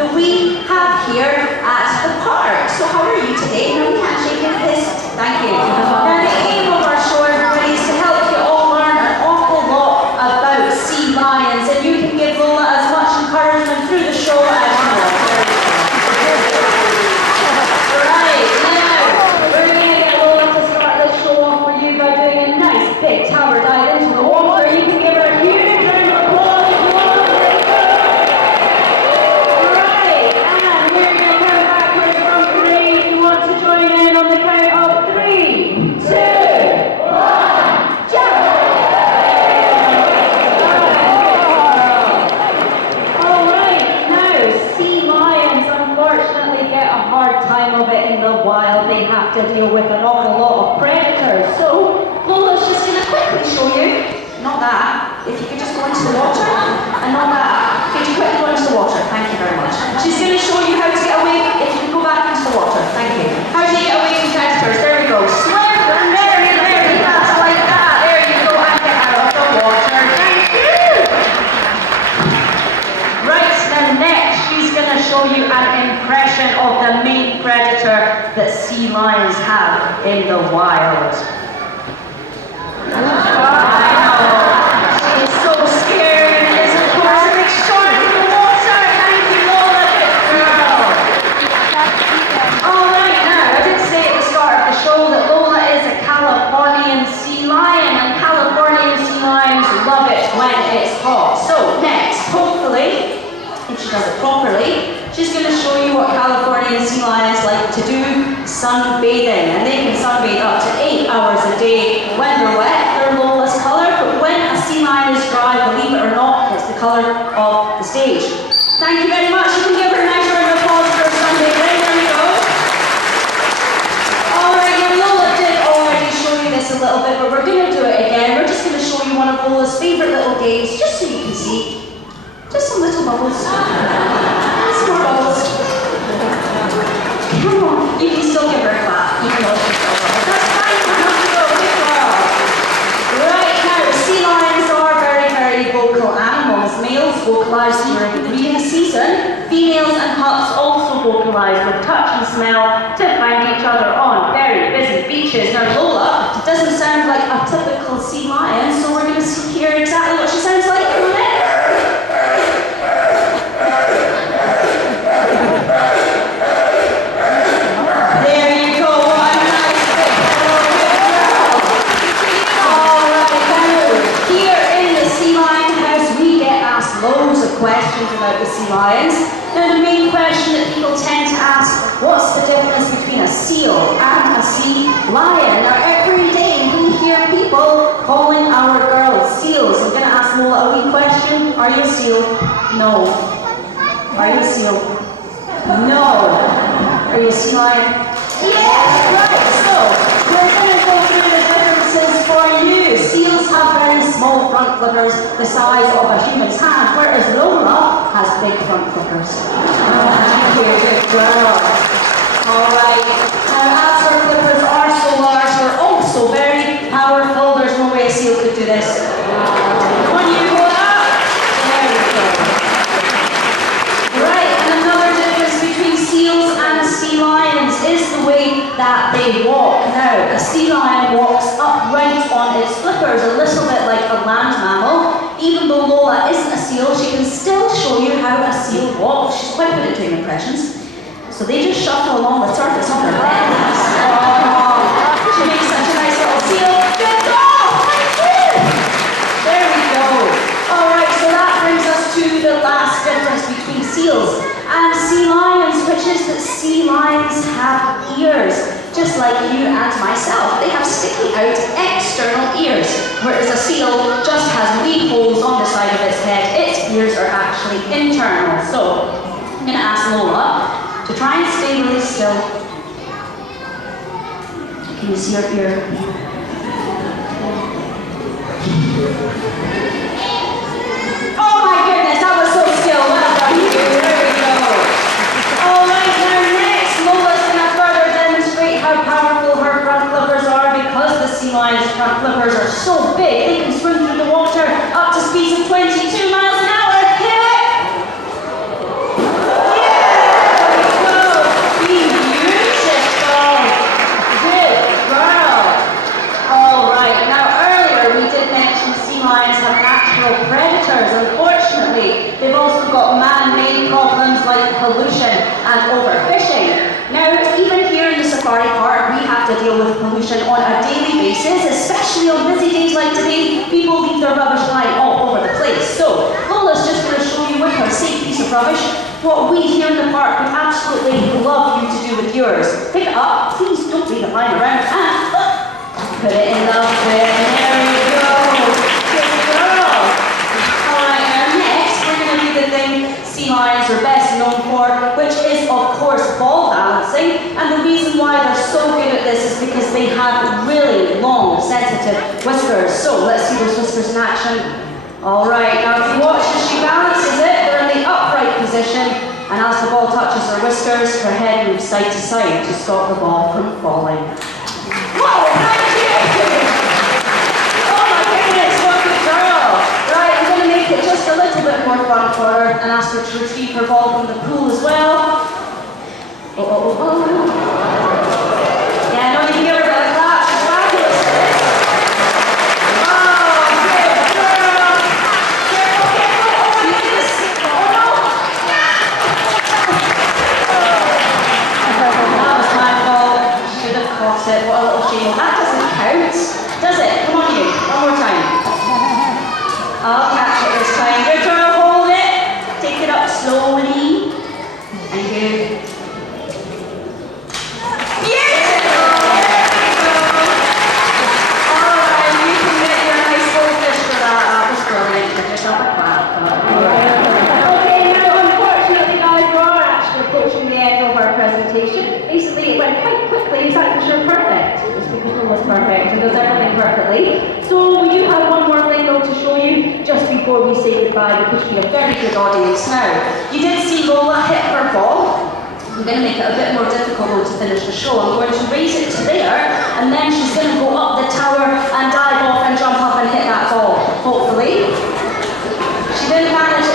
that we have here at the park. So how are you today? No, we can't shake it. Thank you. Now the aim of our show, everybody, is to help you all learn an awful lot about sea lions, and you can give Lola as much encouragement through the show as you want. Right, now we're going to get Lola to start this show off for you by doing a nice big tower dive into the water. You can give her a huge round of applause if you want. Right, and we're going to count backwards from 3 if you want to join in on the count of 3, 2, 1, jump! Alright, now sea lions unfortunately get a hard time of it in the wild. They have to deal with an awful lot of predators. So Lola's just going to quickly show you, not that, if you could just go into the water, and not that, could you quickly go into the water? Thank you very much. She's going to show you how to get away, if you can go back into the water, thank you. How do you get away from predators? There we go. Swim, very, very fast like that. There you go, and get out of the water. Thank you. Right, now next, she's going to show you an impression of the main predator that sea lions have in the wild. I know. She's so scared. It is, of course, a big shark in the water. Thank you, Lola, good girl. Alright, now, I did say at the start of the show that Lola is a Californian sea lion, and Californian sea lions love it when it's hot. So, next, hopefully, if she does it properly, she's going to show you what Californian sea lions like to do, sunbathing. And they can sunbathe up to 8 hours a day. When they're wet, they're Lola's colour, but when a sea lion is dry, believe it or not, it's the colour of the stage. Thank you very much. You can give her a nice round of applause for sunbathing. There we go. Alright, yeah, Lola did already show you this a little bit, but we're going to do it again. We're just going to show you one of Lola's favourite little games, just so you can see. Just some little bubbles. Some more bubbles. Come on. You can still give her a clap, even though she's still bubbles. That's fine. Good girl. Right, now, sea lions are very, very vocal animals. Males vocalise during the breeding season. Females and pups also vocalise with touch and smell to find each other on very busy beaches. Now, Lola doesn't sound like a typical sea lion, so we're going to hear exactly what she sounds like in a minute. Questions about the sea lions. Now the main question that people tend to ask, what's the difference between a seal and a sea lion? Now every day we hear people calling our girls seals. I'm going to ask Lola a wee question. Are you a seal? No. Are you a seal? No. Are you a sea lion? Yes! Right, so we're going to go through the differences for you. Seals have very small front flippers the size of a human's hand, whereas Lola has big front flippers. Thank you, good girl. Alright, now as her flippers are so large, they're also very powerful. There's no way a seal could do this. When you go up, there we go. Right, and another difference between seals and sea lions is the way that they walk. Now, a sea lion walks upright on its flippers, a little bit like a land mammal. Even though Lola isn't a seal, she can still show you how a seal walks. She's quite good at doing impressions. So they just shuffle along the surface of their legs. Oh, she makes such a nice little seal. Good girl! Thank you! There we go. Alright, so that brings us to the last difference between seals and sea lions, which is that sea lions have ears. Just like you and myself, they have sticky out external ears, whereas a seal just has wee holes on the side of its head. Its ears are actually internal. So I'm going to ask Lola to try and stay really still. Can you see her ear? Oh my goodness, that was so still. Well done, you. There we go. All right, now next, Lola's going to further demonstrate how powerful her front flippers are, because the sea lion's front flippers are so big they can swim through the water up to speeds of 22 miles an hour. Hear it? Yeah! pollution and overfishing. Now, even here in the safari park, we have to deal with pollution on a daily basis, especially on busy days like today. People leave their rubbish lying all over the place. So, Lola's just going to show you with her safe piece of rubbish what we here in the park would absolutely love you to do with yours. Pick it up, please don't leave it lying around, and put it in the bin. There you go. Good girl. Alright, now next we're going to do the thing sea lions are best known for, which is of course ball balancing. And the reason why they're so good at this is because they have really long, sensitive whiskers. So let's see those whiskers in action. Alright, now if you watch as she balances it, they're in the upright position, and as the ball touches her whiskers, her head moves side to side to stop the ball from falling. Whoa, thank you! Oh my goodness, what a good girl! Right, I'm going to make it just a little bit more fun for her and ask her to retrieve her ball from the pool as well. Yeah, no, you can give her a bit of a clap. She's fabulous at this. What a little shame. That doesn't count, does it? Come on, you. One more time. I'll catch it this time. Good girl, hold it. Take it up slowly. And good. Beautiful! Alright, you can get your nice goldfish for that. That was brilliant. Give yourself a clap. Okay, now unfortunately guys, we are actually approaching the end of our presentation. Basically, it went quite quickly. It's actually sure perfect. It's because it was perfect and does everything perfectly. So we do have one more thing though to show you just before we say goodbye, which will be a very good audience. Now, you did see Lola hit her ball. I'm going to make it a bit more difficult to finish the show. I'm going to raise it to there, and then she's going to go up the tower and dive off and jump up and hit that ball, hopefully. She didn't manage